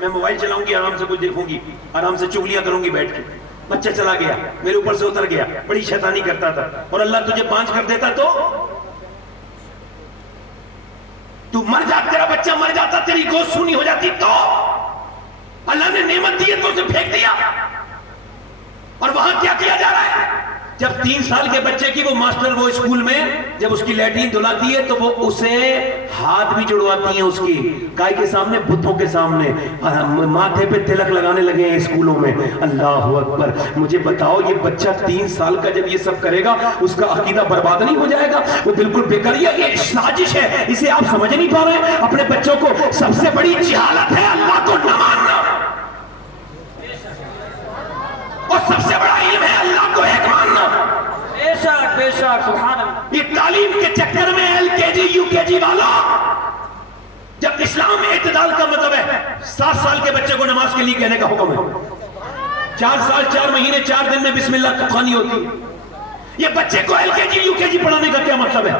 میں موبائل چلاؤں گی، آرام سے کچھ دیکھوں گی، آرام سے چغلیاں کروں گی بیٹھ کے. بچہ چلا گیا، میرے اوپر سے اتر گیا، بڑی شیطانی کرتا تھا، اور اللہ تجھے 5 کر دیتا تو مر جاتا، تیرا بچہ مر جاتا، تیری گوشت سونی ہو جاتی، تو اللہ نے نعمت دی ہے تو اسے پھینک دیا. اور وہاں کیا کیا جا رہا ہے؟ جب 3 سال کے بچے کی وہ ماسٹر وہ اسکول میں جب اس کی لیٹرین دھلاتی ہے تو وہ اسے ہاتھ بھی جڑواتی ہیں اس کی گائے کے سامنے، بتوں کے سامنے، ماتھے پہ تلک لگانے لگے ہیں اسکولوں میں. اللہ اکبر. مجھے بتاؤ یہ بچہ 3 سال کا جب یہ سب کرے گا اس کا عقیدہ برباد نہیں ہو جائے گا؟ وہ بالکل بیکار. یہ سازش ہے، اسے آپ سمجھ نہیں پا رہے ہیں. اپنے بچوں کو سب سے بڑی جہالت ہے اللہ کو نہ ماننا، اور سب سے بڑا علم ہے اللہ کو ایک ماننا. بے شک بے شک، سبحان اللہ. یہ تعلیم کے چکر میں LKG UKG والا، جب اسلام میں اعتدال کا مطلب ہے 7 سال کے بچے کو نماز کے لیے کہنے کا حکم ہے، 4 سال 4 مہینے 4 دن میں بسم اللہ خوانی ہوتی ہے. یہ بچے کو LKG UKG پڑھانے کا کیا مطلب ہے؟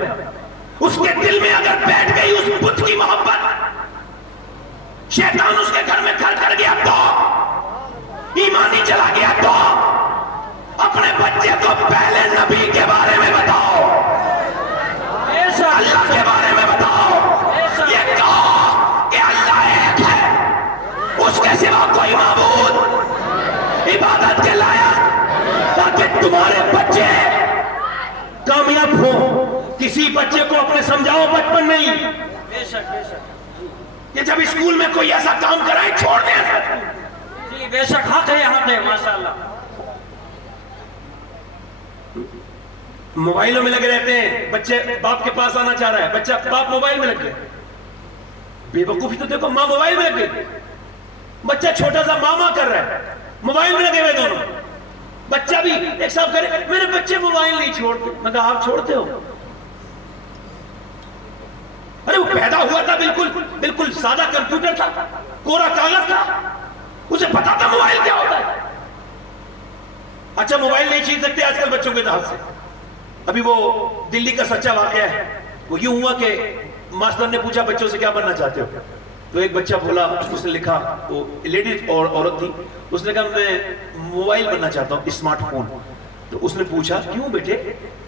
اس کے دل میں اگر بیٹھ گئی اس بت کی محبت، شیطان اس کے گھر میں گھر کر گیا تو، ایمانی چلا گیا تو، اپنے بچے کو پہلے نبی کے بارے میں بتاؤ، اللہ کے بارے میں بتاؤ. یہ کہو کہ اللہ ایک ہے، اس کے سوا کوئی معبود عبادت کے لائق، تاکہ تمہارے بچے کامیاب ہوں. کسی بچے کو اپنے سمجھاؤ بچپن نہیں، بے شک بے شک. کہ جب اسکول میں کوئی ایسا کام کرائے چھوڑ دیں ایسا. جی بے شک، حق ہے یہاں پہ ماشاءاللہ. موبائلوں میں لگے رہتے ہیں، بچے باپ کے پاس آنا چاہ رہا ہے، بچہ باپ موبائل میں لگ گیا. بے وقوفی تو دیکھو، ماں موبائل میں لگ گئی، بچہ چھوٹا سا ماما کر رہا ہے، موبائل میں لگے ہوئے دونوں. بچہ بھی ایک صاحب کہہ رہے میرے بچے موبائل نہیں چھوڑتے. میں کہا آپ چھوڑتے ہو؟ ارے وہ پیدا ہوا تھا بالکل سادہ کمپیوٹر تھا، کورا کاغذ تھا، اسے پتا تھا موبائل کیا ہوتا ہے. اچھا موبائل نہیں چھین سکتے آج کل بچوں کے ہاتھ سے. ابھی وہ دلی کا سچا واقعہ ہے. وہ یوں ہوا کہ ماسٹر نے پوچھا بچوں سے کیا بننا چاہتے ہو؟ تو ایک بچہ بولا، اس نے لکھا، وہ لیڈیز اور عورت تھی، اس نے کہا میں موبائل بننا چاہتا ہوں، اسمارٹ فون. تو اس نے پوچھا کیوں بیٹے؟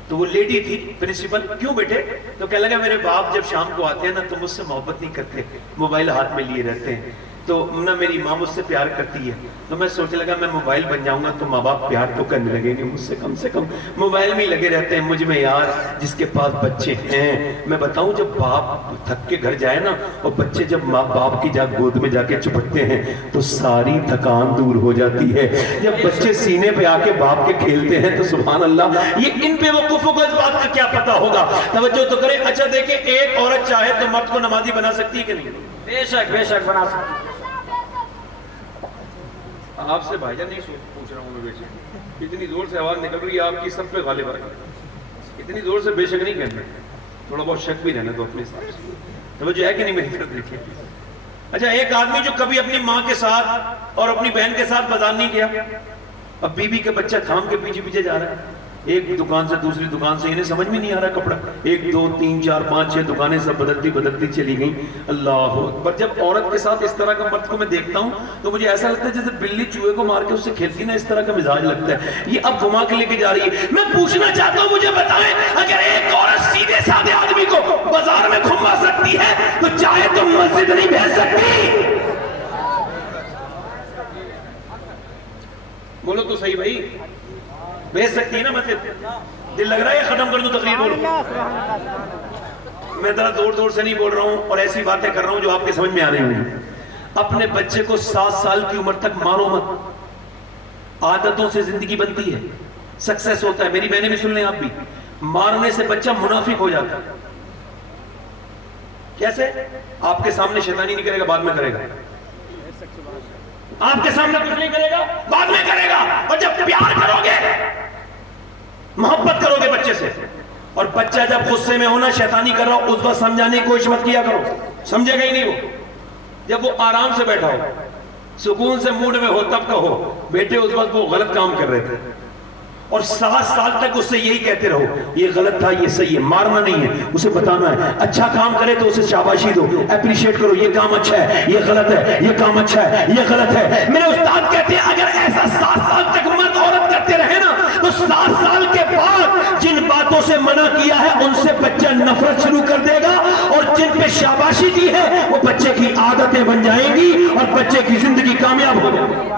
تو وہ لیڈی تھی پرنسپل، کیوں بیٹے؟ تو کہنے لگا میرے باپ جب شام کو آتے ہیں نا تو مجھ سے محبت نہیں کرتے، موبائل ہاتھ میں لیے رہتے ہیں. تو نہ میری ماں مجھ سے پیار کرتی ہے، تو میں سوچنے لگا میں موبائل بن جاؤں گا تو ماں باپ پیار تو کرنے لگے گے مجھ سے، کم سے کم موبائل میں ہی لگے رہتے ہیں. مجھ میں یار جس کے پاس بچے ہیں، میں بتاؤں جب باپ تھک کے گھر جائے نا اور بچے جب ماں باپ کی گود میں جا کے چپٹتے ہیں تو ساری تھکان دور ہو جاتی ہے. جب بچے سینے پہ آ کے باپ کے کھیلتے ہیں تو سبحان اللہ. یہ ان بے وقوفوں کو اس بات کا کیا پتا ہوگا؟ توجہ تو کریں. اچھا دیکھیں، ایک عورت چاہے تو مرد کو نمازی بنا سکتی ہے کہ نہیں؟ بے شک بنا سکتے. آپ سے بھائی جان نہیں پوچھ رہا ہوں میں، بیٹے اتنی زور سے آواز نکل رہی ہے آپ کی، سب پہ غالب آ رہی ہے. اتنی زور سے بے شک نہیں کہنا، تھوڑا بہت شک بھی رہنا تو اپنے حساب سے. توجہ ہے کہ نہیں میری طرف دیکھیں. اچھا ایک آدمی جو کبھی اپنی ماں کے ساتھ اور اپنی بہن کے ساتھ بازار نہیں گیا، اب بیوی کے بچہ تھام کے پیچھے پیچھے جا رہا ہے، ایک دکان سے دوسری دکان سے، انہیں سمجھ میں نہیں آ رہا کپڑا، 1 2 3 4 5 6 دکانیں سب بدلتی چلی گئیں. اللہ اکبر. جب عورت کے ساتھ اس طرح کا مرد کو میں دیکھتا ہوں تو مجھے ایسا لگتا ہے جیسے بلی چوہے کو مار کے اس سے کھیلتی نا، اس طرح کا مزاج لگتا ہے. یہ اب گھما کے لے کے جا رہی ہے. میں پوچھنا چاہتا ہوں، مجھے بتائیں اگر ایک عورت سیدھے سادے آدمی کو بازار میں گھما سکتی ہے تو چاہے تو مسجد نہیں بھیج سکتی؟ بولو تو صحیح بھائی، بھیج سکتی ہے نا مسجد؟ دل لگ رہا ہے ختم کر دوں تقریر؟ بولو. میں ذرا زور سے نہیں بول رہا ہوں اور ایسی باتیں کر رہا ہوں جو آپ کے سمجھ میں آ رہی ہوں. اپنے بچے کو 7 سال کی عمر تک مارو مت. عادتوں سے زندگی بنتی ہے، سکسیس ہوتا ہے. میری بہنیں بھی سن لیں آپ بھی. مارنے سے بچہ منافق ہو جاتا ہے. کیسے؟ آپ کے سامنے شیطانی نہیں کرے گا، بعد میں کرے گا. آپ کے سامنے کچھ نہیں کرے گا، بعد میں کرے گا. اور جب پیار کرو گے، محبت کرو گے بچے سے، اور بچہ جب غصے میں ہونا شیطانی کر رہا ہو، اس وقت سمجھانے کی کوشش مت کیا کرو. سمجھے گا ہی نہیں. وہ جب وہ آرام سے بیٹھا ہو، سکون سے موڈ میں ہو، تب کہو بیٹے اس وقت وہ غلط کام کر رہے تھے. اور 7 سال تک اسے یہی کہتے رہو یہ غلط تھا یہ صحیح ہے، مارنا نہیں ہے، اسے بتانا ہے، اچھا کام کرے تو اسے شاباشی دو، اپریشیٹ کرو، یہ کام اچھا ہے، یہ غلط ہے، یہ کام اچھا ہے، یہ غلط ہے۔ میرے استاد کہتے ہیں اگر ایسا 7 سال تک مرد عورت کرتے رہے نا تو 7 سال کے بعد جن باتوں سے منع کیا ہے ان سے بچہ نفرت شروع کر دے گا، اور جن پہ شاباشی دی ہے وہ بچے کی عادتیں بن جائیں گی اور بچے کی زندگی کامیاب ہو جائے گی۔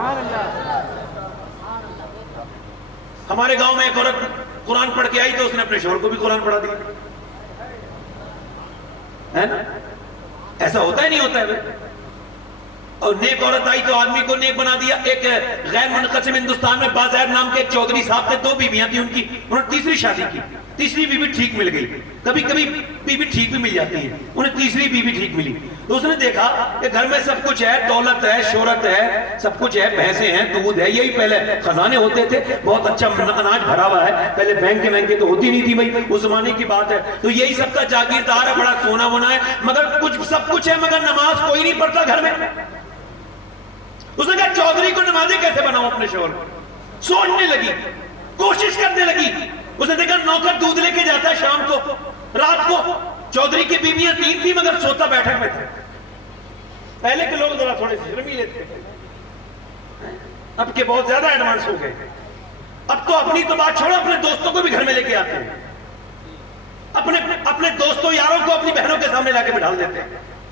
ہمارے گاؤں میں ایک عورت قرآن پڑھ کے آئی تو اس نے اپنے شوہر کو بھی قرآن پڑھا دیا، ہے نا؟ ایسا ہوتا ہے نہیں ہوتا ہے؟ اور نیک عورت آئی تو آدمی کو نیک بنا دیا۔ ایک غیر منقسم ہندوستان میں بازار نام کے ایک چودھری صاحب تھے، 2 بیویاں تھیں ان کی، انہوں نے تیسری شادی کی، تیسری بیوی ٹھیک مل گئی، کبھی کبھی بیوی ٹھیک بھی مل جاتی ہے، انہیں تیسری بیوی ٹھیک ملی تو اس نے دیکھا کہ گھر میں سب کچھ ہے، دولت ہے، شہرت ہے، سب کچھ ہے، بھینسیں ہیں، دودھ ہے، یہی پہلے خزانے ہوتے تھے، بہت اچھا اناج بھرا ہوا ہے، پہلے بینکیں تو ہوتی نہیں تھی بھائی، اس زمانے کی بات ہے، تو یہی سب کا جاگیردار ہے، بڑا سونا وونا ہے، مگر کچھ سب کچھ ہے مگر نماز کوئی نہیں پڑھتا گھر میں۔ اس نے کہا چودھری کو نمازی کیسے بناؤں اپنے شوہر کو؟ سوچنے لگی، کوشش کرنے لگی، اس نے دیکھا نوکر دودھ لے کے جاتا ہے شام کو، رات کو، چودھری کی بیویاں 3 تھی مگر سوتا بیٹھک میں تھے۔ پہلے کے لوگ ذرا تھوڑے سے شرمیلے تھے، اب کے بہت زیادہ ایڈوانس ہو گئے، اب تو اپنی تو بات چھوڑو اپنے دوستوں کو بھی گھر میں لے کے آتے ہیں، اپنے دوستوں یاروں کو اپنی بہنوں کے سامنے لا کے بٹھا دیتے ہیں،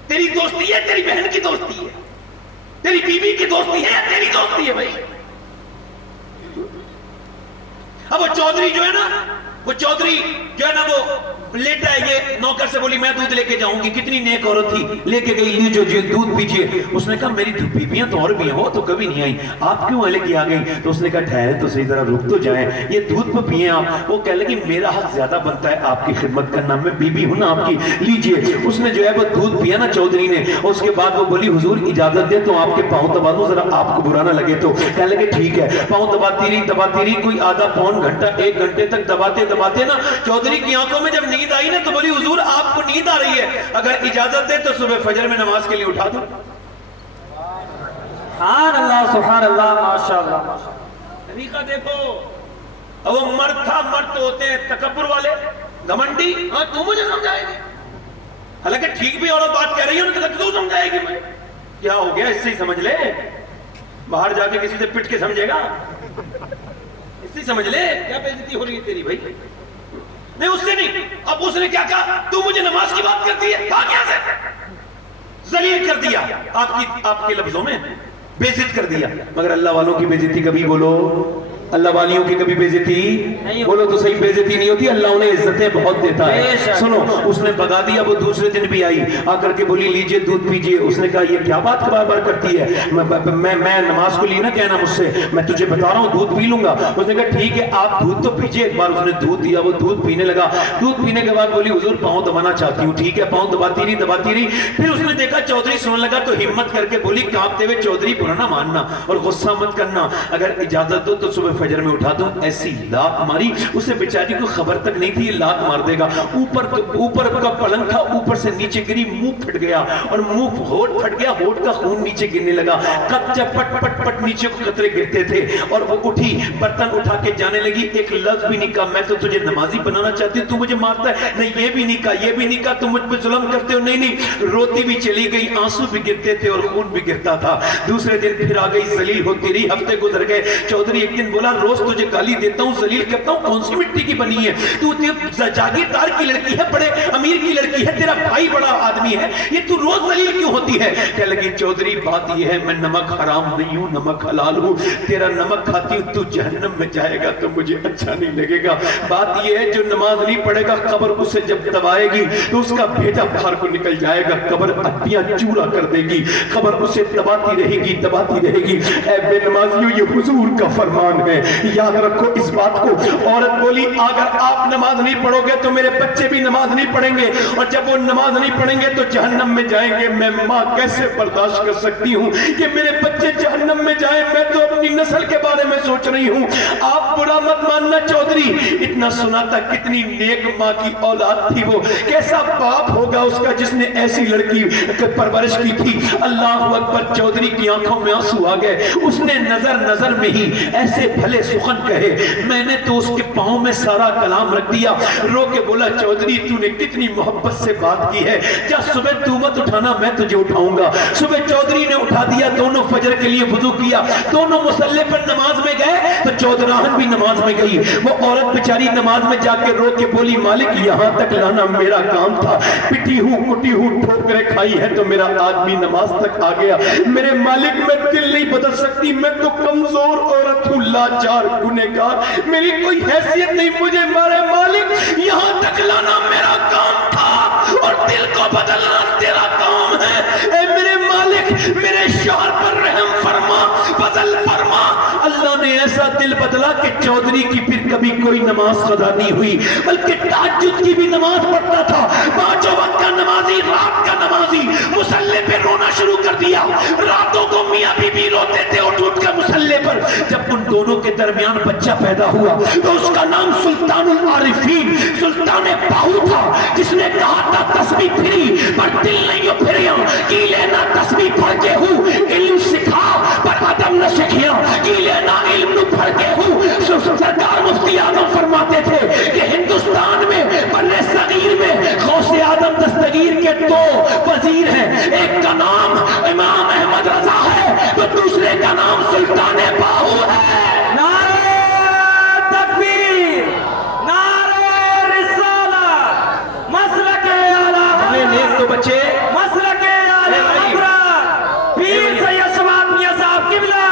تیری دوستی ہے، تیری بہن کی دوستی ہے، تیری بیوی کی دوستی ہے یا تیری دوستی ہے بھائی؟ اب وہ چودھری جو ہے نا وہ لیٹا ہے، یہ نوکر سے بولی میں دودھ لے کے جاؤں گی، کتنی نیک عورت تھی، لے کے گئی، یہ جو دودھ پیجئے۔ اس نے کہا میری بیویاں تو اور بھی ہیں، وہ تو کبھی نہیں آئی، آپ کیوں لے کے آ گئی؟ تو اس نے کہا ٹھہرے تو صحیح، ذرا رک تو جائیں، یہ دودھ پہ پیئیں آپ۔ وہ کہہ لگی میرا حق زیادہ بنتا ہے آپ کی خدمت کرنا، میں بیوی ہوں نا آپ کی، لیجئے۔ اس نے جو ہے وہ دودھ پیا نا چودھری نے، اس کے بعد وہ بولی حضور اجازت دے تو آپ کے پاؤں دبا دوں، ذرا آپ کو برا نہ لگے تو۔ کہہ لگے ٹھیک ہے، پاؤں دباتی رہی کوئی آدھا پون گھنٹہ 1 گھنٹے تک دباتے نا، چودھری کی آنکھوں میں جب نیند آئی نا تو بولی حضور آپ کو نیند آ رہی ہے، اگر اجازت دے تو صبح فجر میں نماز کے لیے اٹھا دوں۔ سبحان اللہ ماشاءاللہ۔ طریقہ دیکھو، اب وہ مرد تھا، مرد تو ہوتے ہیں تکبر والے، گھمنڈی، ہاں تو مجھے سمجھائے گی، حالانکہ ٹھیک بھی عورت بات کہہ رہی ہے، انہوں نے کہا تو سمجھائے گی مجھے، کیا ہو گیا اس سے ہی سمجھ لے، باہر جا کے کسی سے پٹ کے سمجھے گا، اس سے سمجھ لے کیا بے عزتی ہو رہی ہے تیری بھائی، نہیں اس سے نہیں۔ اب اس نے کیا کہا، تو مجھے نماز کی بات کرتی ہے، کہا کیا سے ذلیل کر دیا، آپ کے لفظوں میں بے عزت کر دیا، مگر اللہ والوں کی بے عزتی کبھی بولو، اللہ والیوں کی کبھی بے عزتی بولو تو صحیح، بے عزتی نہیں ہوتی، اللہ انہیں عزتیں بہت دیتا ہے۔ سنو، اس نے بگا دیا، وہ دوسرے دن بھی آئی، آ کر کے بولی لیجئے دودھ پیجئے۔ اس نے کہا یہ کیا بات بار بار کرتی ہے، میں نماز کو لی نہ کہنا مجھ سے، میں تجھے بتا رہا ہوں دودھ پی لوں گا۔ اس نے کہا ٹھیک ہے آپ دودھ تو پیجئے ایک بار۔ اس نے دودھ دیا، وہ دودھ پینے لگا، دودھ پینے کے بعد بولی حضور پاؤں دبانا چاہتی ہوں، ٹھیک ہے، پاؤں دباتی رہی۔ پھر اس نے دیکھا چودھری سننے لگا تو ہمت کر کے بولی کانپتے ہوئے چودھری برا نہ ماننا اور غصہ مت کرنا، اگر اجازت دو تو صبح فجر میں اٹھا دوں۔ ایسی لات ماری، اسے بیچاری کو خبر تک نہیں تھی یہ لات مار دے گا۔ اوپر کا پلنگ تھا، اوپر سے نیچے گری، منہ پھٹ گیا اور منہ ہونٹ پھٹ گیا، ہونٹ کا خون نیچے گرنے لگا، قطع پٹ نیچے کو قطرے گرتے تھے، اور وہ اٹھی برتن اٹھا کے جانے لگی، ایک لفظ بھی نہیں کہا میں تو تجھے نمازی بنانا چاہتی ہوں، تو مجھے مارتا ہے، نہیں یہ بھی نہیں کہا، یہ بھی نہیں کہا، تم مجھ پہ ظلم کرتے ہو، نہیں، روتی بھی چلی گئی، آنسو بھی گرتے تھے اور خون بھی گرتا تھا۔ دوسرے دن پھر آ گئی، ذلیل ہوتی رہی، ہفتے گزر گئے۔ چودھری ایک دن بولا روز تجھے گالی دیتا ہوں، ذلیل کرتا ہوں، کون سی مٹی کی بنی ہے تو؟ جاگیردار کی لڑکی ہے، بڑے امیر کی لڑکی ہے، تیرا بھائی بڑا آدمی ہے، یہ تو روز ذلیل کیوں ہوتی ہے؟ کہنے لگی چودھری بات یہ ہے میں نمک حرام نہیں ہوں، نمک حلال ہوں، تیرا نمک کھاتی ہوں تو جہنم میں جائے گا تو مجھے اچھا نہیں لگے گا۔ بات یہ ہے جو نماز نہیں پڑھے گا قبر اسے جب دبائے گی تو اس کا بیٹا باہر کو نکل جائے گا، قبر ہڈیاں چورا کر دے گی، قبر اسے دباتی رہے گی۔ اے بے نمازیوں یہ حضور کا فرمان ہے، یاد رکھو اس بات کو۔ عورت بولی اگر آپ نماز نہیں پڑھو گے تو میرے بچے بھی نماز نہیں پڑھیں گے، اور جب وہ نماز نہیں پڑھیں گے تو جہنم میں جائیں گے۔ میں ماں کیسے برداشت کر سکتی ہوں کہ میرے بچے جہنم میں جائیں؟ میں تو اپنی نسل کے بارے میں سوچ رہی ہوں۔ آپ برا مت ماننا چودھری، اتنا سنا تھا کتنی نیک ماں کی اولاد تھی وہ، کیسا باپ ہوگا اس کا جس نے ایسی لڑکی پرورش کی تھی۔ اللہ اکبر، چودھری کی آنکھوں میں آنسو آ گئے، اس نے نظر میں ہی ایسے بھلے سخن کہے، میں نے تو اس کے پاؤں میں سارا کلام رکھ دیا۔ رو کے بولا چودھری تو نے کتنی محبت سے بات کی ہے، کیا صبح تو مت اٹھانا میں تجھے اٹھاؤں گا۔ صبح چودھری نے اٹھا دیا، دونوں فجر کے لیے وضو کیا، دونوں مصلی پر نماز میں گئے تو چودراہن بھی نماز میں گئی۔ وہ عورت بیچاری نماز میں جا کے رو کے بولی مالک یہاں تک لانا میرا کام تھا، پٹی ہوں کٹی ہوں ٹھوکریں کھائی ہے تو میرا آدمی نماز تک آ گیا۔ میرے مالک میں دل نہیں بدل سکتی، میں تو کمزور عورت ہوں، لاچار گنہگار، میری کوئی حیثیت نہیں، مجھے مارے مالک یہاں تک لانا میرا کام تھا اور دل کو بدلنا تیرا کام ہے۔ اے میرے مالک میرے شوہر پر رحم فرما، بدل فرما۔ اللہ نے ایسا دل بدلا کہ چودھری کی پھر کبھی کوئی نماز قضا نہیں ہوئی، بلکہ تہجد کی بھی نماز پڑھتا تھا، پانچوں وقت کا نمازی، رات کا نمازی، مصلی پہ رونا شروع کر دیا۔ راتوں کو میاں بی بی روتے تھے اٹھ کر مصلی پر۔ جب ان دونوں کے درمیان بچہ پیدا ہوا تو اس کا نام سلطان العارفین، سلطان باہو تھا، جس نے کہا تھا تسبیح پھری پر دل نہیں پھریا، کی لینا تسبیح پڑھ کے ہوں، علم سکھا پر ادب نہ سکھیا، کی لینا علم نہ پڑھ کے ہوں۔ سرکار مفتی اعظم فرماتے تھے کہ ہندوستان میں بر صغیر میں غوث اعظم دستگیر کے دو وزیر ہیں، ایک کا نام امام احمد رضا ہے تو دوسرے کا نام سلطان باہو ہے۔ نعرہ تکبیر، نعرہ رسالت، مسلک اعلیٰ نیک تو بچے مسلک اعلیٰ حضرت پیر سید شمات میاں صاحب قبلہ،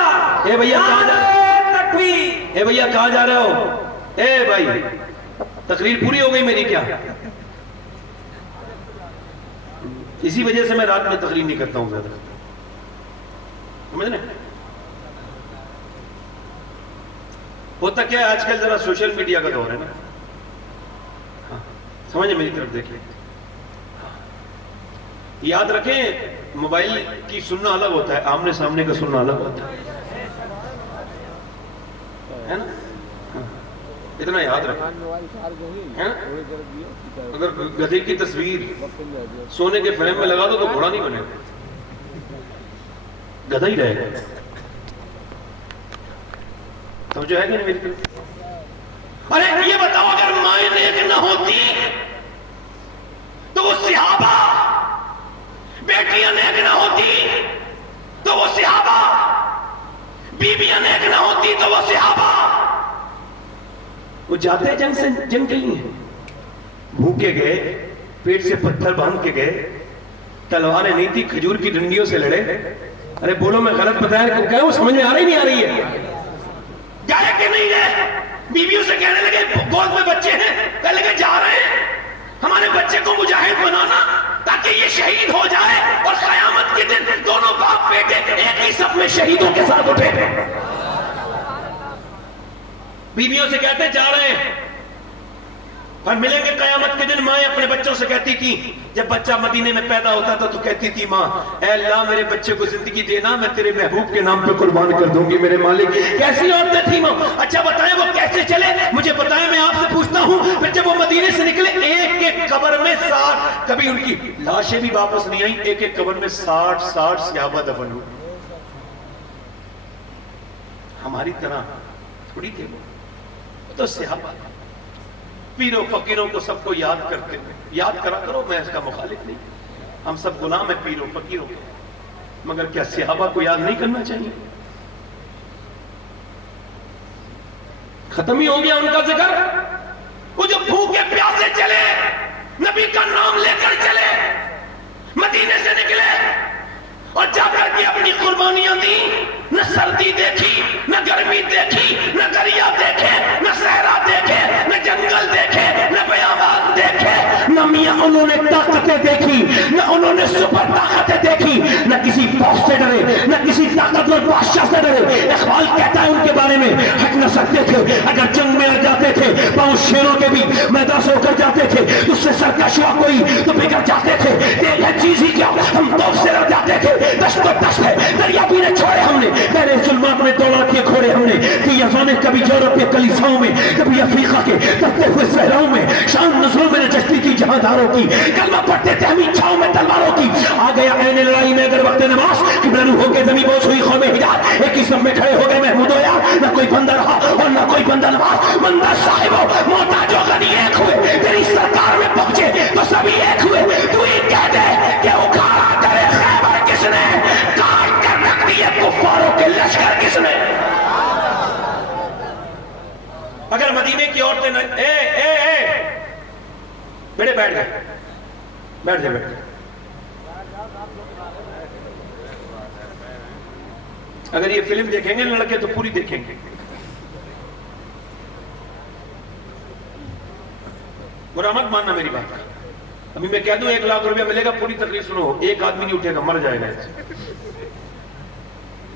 اے بھیا کہاں جا نعرہ تکبیر۔ اے بھیا کہاں جا رہے ہو؟ اے بھائی تقریر پوری ہو گئی میری کیا؟ اسی وجہ سے میں رات میں تقریر نہیں کرتا ہوں زیادہ، سمجھنے؟ ہوتا کیا ہے آج کل ذرا سوشل میڈیا کا دور ہے نا، سمجھے میری طرف دیکھیں، یاد رکھیں موبائل کی سننا الگ ہوتا ہے، آمنے سامنے کا سننا الگ ہوتا ہے نا؟ اتنا یاد رکھیں، اگر گدھے کی تصویر سونے کے فریم میں لگا دو تو گھوڑا نہیں بنے گا، گدھا ہی رہے گا۔ سمجھو ہے کہ نہیں میری طرف؟ ارے یہ بتاؤ اگر مائیں نیک نہ ہوتی تو وہ صحابہ، بیٹیاں نیک نہ ہوتی تو وہ صحابہ، بیویاں نیک نہ ہوتی تو وہ صحابہ۔ وہ جاتے جنگ سے جنگ کے لیے بھوکے گئے، پیٹ سے پتھر باندھ کے گئے، تلواریں نہیں تھی، کھجور کی ڈنڈیوں سے لڑے۔ ارے بولو میں غلط بتایا کہ کیا وہ سمجھ میں آ رہی نہیں آ رہی ہے؟ گئے کہ نہیں گئے؟ بیویوں سے کہنے لگے گود میں بچے ہیں، کہنے لگے جا رہے ہیں ہمارے بچے کو مجاہد بنانا تاکہ یہ شہید ہو جائے اور قیامت کے دن دونوں باپ بیٹے ایک ہی صف میں شہیدوں کے ساتھ اٹھے۔ بیویوں سے کہتے جا رہے ہیں، اور ملیں گے قیامت کے دن۔ مائیں اپنے بچوں سے کہتی تھی، جب بچہ مدینے میں پیدا ہوتا تھا تو کہتی تھی ماں اے اللہ میرے بچے کو زندگی دینا، میں تیرے محبوب کے نام پہ قربان کر دوں گی میرے مالک۔ کیسی عورتیں تھی ماں؟ اچھا بتائیں وہ کیسے چلے، مجھے بتائیں، میں آپ سے پوچھتا ہوں۔ پھر جب وہ مدینے سے نکلے ایک ایک قبر میں 60، کبھی ان کی لاشیں بھی واپس نہیں آئیں، ایک ایک قبر میں 60 صحابہ دفن ہوئے۔ ہماری طرح تھوڑی تھے وہ تو صحابہ، پیروں فقیروں کو سب کو یاد کرتے ہیں، یاد کرا کرو، میں اس کا مخالف نہیں، ہم سب غلام ہیں پیروں فقیروں کے، مگر کیا صحابہ کو یاد نہیں کرنا چاہیے؟ ختم ہی ہو گیا ان کا ذکر؟ وہ جو بھوکے پیاسے چلے، نبی کا نام لے کر چلے، مدینے سے نکلے اور جا کر کے اپنی قربانیاں دی، نہ سردی دیکھی، نہ گرمی دیکھی، نہ دریا دیکھے، نہ صحرا دیکھے، نہ جنگل دیکھے، نہ بیابان دیکھے، نہ میاں انہوں نے طاقتیں دیکھی، نہ انہوں نے سپر طاقتیں دیکھی، نہ کسی فوج سے ڈرے، نہ کسی طاقتور بادشاہ سے ڈرے۔ اقبال کہتا ہے ان کے بارے میں ہٹ نہ سکتے تھے، اگر جنگ میں آ جاتے تھے پاؤں شیروں کے بھی میدان سے ہو کر جاتے تھے، اس سے سرکش ہوا کوئی تو بگڑ جاتے تھے۔ دیکھ ہے چیز ہی کیا، ہم توف سے رہ جاتے تھے، دشت و دشت ہے، دریا بھی نے چھوڑے ہم نے، پہلے ظلمات میں دوڑا کے کھوڑے ہم نے، کہ یزانے کبھی یورپ کے کلیساؤں میں، کبھی افریقہ کے تپتے ہوئے صحراؤں میں، شان نزلوں میں نجستی کی جہانداروں کی، کلمہ پڑھتے تھے ہمیں چھاؤں میں تلواروں کی۔ آ گیا عین لڑائی میں اگر وقت نماز، قبلہ رو ہو کے زمین بوس ہوئی قوم حجاز، ایک ہی صف میں کھڑے ہو گئے محمود و یار، نہ کوئی بندہ رہا بندہ نواز بندہ صاحب محتاج و غنی ایک ہوئے، تیری سرکار میں پہنچے تو سبھی ایک ہوئے. تو ہی کہہ دے کہ اکھاڑا کرے خیبر کس نے، کاٹ کر رکھ دیے کفاروں کے لشکر کس نے. اگر مدینے کی عورتیں بیٹے بیٹھ گئے، بیٹھ جائے، بیٹھ جائے. اگر یہ فلم دیکھیں گے لڑکے تو پوری دیکھیں گے. برا مت ماننا میری بات. ابھی میں کہہ دوں 1 لاکھ روپیہ ملے گا، پوری تقریر سنو، ایک آدمی نہیں اٹھے گا، مر جائے گا.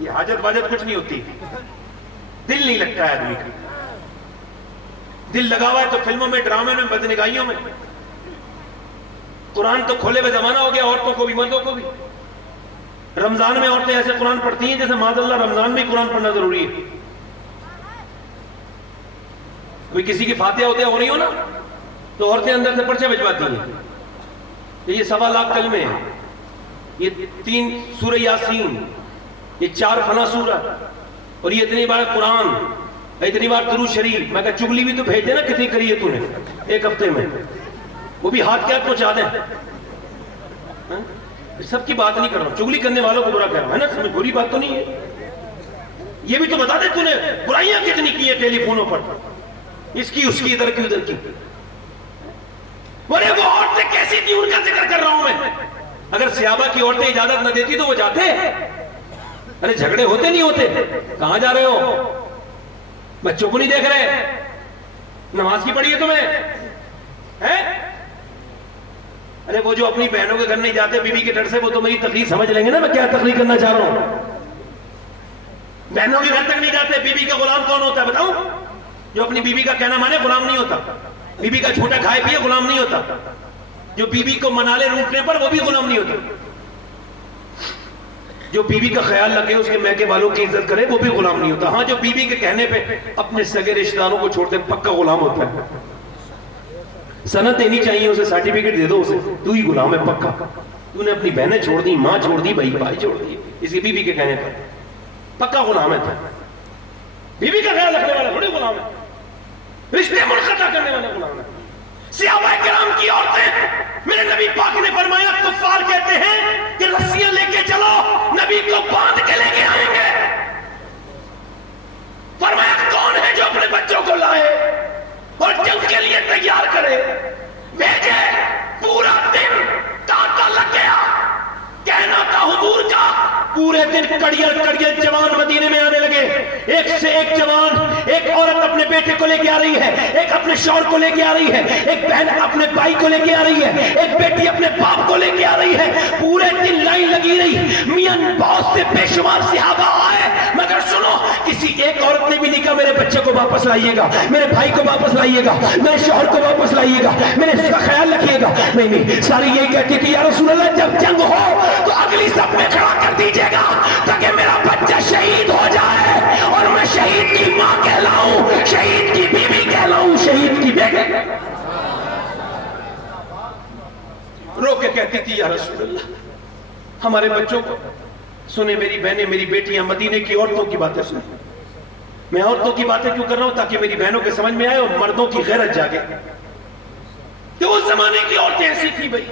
یہ حاجت باجت کچھ نہیں ہوتی، دل نہیں لگتا ہے آدمی کا. دل لگا ہوا ہے تو فلموں میں، ڈرامے میں، بدنگاہیوں میں. قرآن تو کھولے ہوئے زمانہ ہو گیا، عورتوں کو بھی مردوں کو بھی. رمضان میں عورتیں ایسے قرآن پڑھتی ہیں جیسے معاذ اللہ رمضان میں قرآن پڑھنا ضروری ہے. کوئی کسی کی فاتحہ ہوتے ہو رہی ہو نا تو عورتیں اندر سے پرچے بھجواتی ہیں. یہ 1.25 لاکھ کلمے ہیں، یہ 3 سورہ یاسین، یہ 4 فنا سورہ، اور یہ اتنی بار قرآن، اتنی بار درود شریف. میں کہا چگلی بھی تو بھیج دے نا، کتنی کری ہے تو نے 1 ہفتے میں، وہ بھی ہاتھ کیا پہنچا دیں. سب کی بات نہیں کر رہا ہوں، چگلی کرنے والوں کو برا کہہ رہا ہوں، ہے نا، سمجھ بری بات تو نہیں ہے. یہ بھی تو بتا دے تو نے برائیاں کتنی کی ہیں ٹیلی فونوں پر، اس کی اس کی ادھر کی ادھر کی. وہ عورتیں کیسی تھی ان کا ذکر کر رہا ہوں میں. اگر صحابہ کی عورتیں اجازت نہ دیتی تو وہ جاتے. ارے جھگڑے ہوتے نہیں ہوتے. کہاں جا رہے ہو؟ بچوں کو نہیں دیکھ رہے؟ نماز کی پڑھی ہے تمہیں؟ ارے وہ جو اپنی بہنوں کے گھر نہیں جاتے بیوی کے ڈر سے، وہ تو میری تقریر سمجھ لیں گے نا میں کیا تقریر کرنا چاہ رہا ہوں. بہنوں کے گھر تک نہیں جاتے. بیوی کا غلام کون ہوتا ہے بتاؤ؟ جو اپنی بیوی کا کہنا مانے غلام نہیں ہوتا. بیوی کا چھوٹا کھائے پیے غلام نہیں ہوتا. جو بیوی کو منا لے روٹنے پر وہ بھی غلام نہیں ہوتا. جو بیوی کا خیال رکھے، اس کے میکے والوں کی عزت کرے، وہ بھی غلام نہیں ہوتا. ہاں جو بیوی کے کہنے پہ اپنے سگے رشتہ داروں کو چھوڑتے پکا غلام ہوتا ہے. سند دینی چاہیے اسے، سرٹیفکیٹ دے دو اسے، تو ہی غلام ہے پکا. تو نے اپنی بہنیں چھوڑ دی، ماں چھوڑ دی، بھائی چھوڑ دی، اس کی بیوی کے کہنے پر پکا غلام ہے. بیوی کا خیال رکھنے والا تھوڑی غلام ہے، رشتے منقطع کرنے والا غلام ہے. صحابہ کرام کی عورتیں، میرے نبی پاک نے فرمایا کفار کہتے ہیں کہ رسیاں لے کے چلو، نبی کو باندھ کے لے کے آئیں گے. فرمایا کون ہے جو اپنے بچوں کو لائے اور جنگ کے لیے تیار کرے؟ بھیجے. پورا دن تانتا لگ گیا. کہنا تھا حضور کا، پورے دن کڑیل جوان مدینے میں آنے لگے. ایک سے ایک جوان، ایک عورت اپنے بیٹے کو لے کے آ رہی ہے، ایک اپنے شوہر کو لے کے آ رہی ہے، ایک بہن اپنے بھائی کو لے کے آ رہی ہے، ایک بیٹی اپنے باپ کو لے کے آ رہی ہے. پورے دن لائن لگی رہی. میاں بہت سے بے شمار صحابہ آئے، مگر سنو کسی ایک عورت نے بھی نہیں کہا میرے بچے کو واپس لائیے گا، میرے بھائی کو واپس لائیے گا، میرے شوہر کو واپس لائیے گا، میرے اس کا خیال رکھیے گا. نہیں، ساری یہی کہتی کہ یا رسول اللہ جب جنگ ہو تو اگلی صف میں کھڑا کر دیجئے گا تاکہ میرا بچہ شہید ہو جائے اور میں شہید کی ماں کہلاؤں، شہید کی بیوی کہلاؤں، شہید کی بیٹی. رو کے کہتی تھی یا رسول اللہ ہمارے بچوں کو سنیں، میری بہنیں، میری بیٹیاں، مدینے کی عورتوں کی باتیں سنیں. میں عورتوں کی باتیں کیوں کر رہا ہوں؟ تاکہ میری بہنوں کے سمجھ میں آئے اور مردوں کی غیرت جاگے کہ اس زمانے کی عورتیں ایسی تھی بھائی.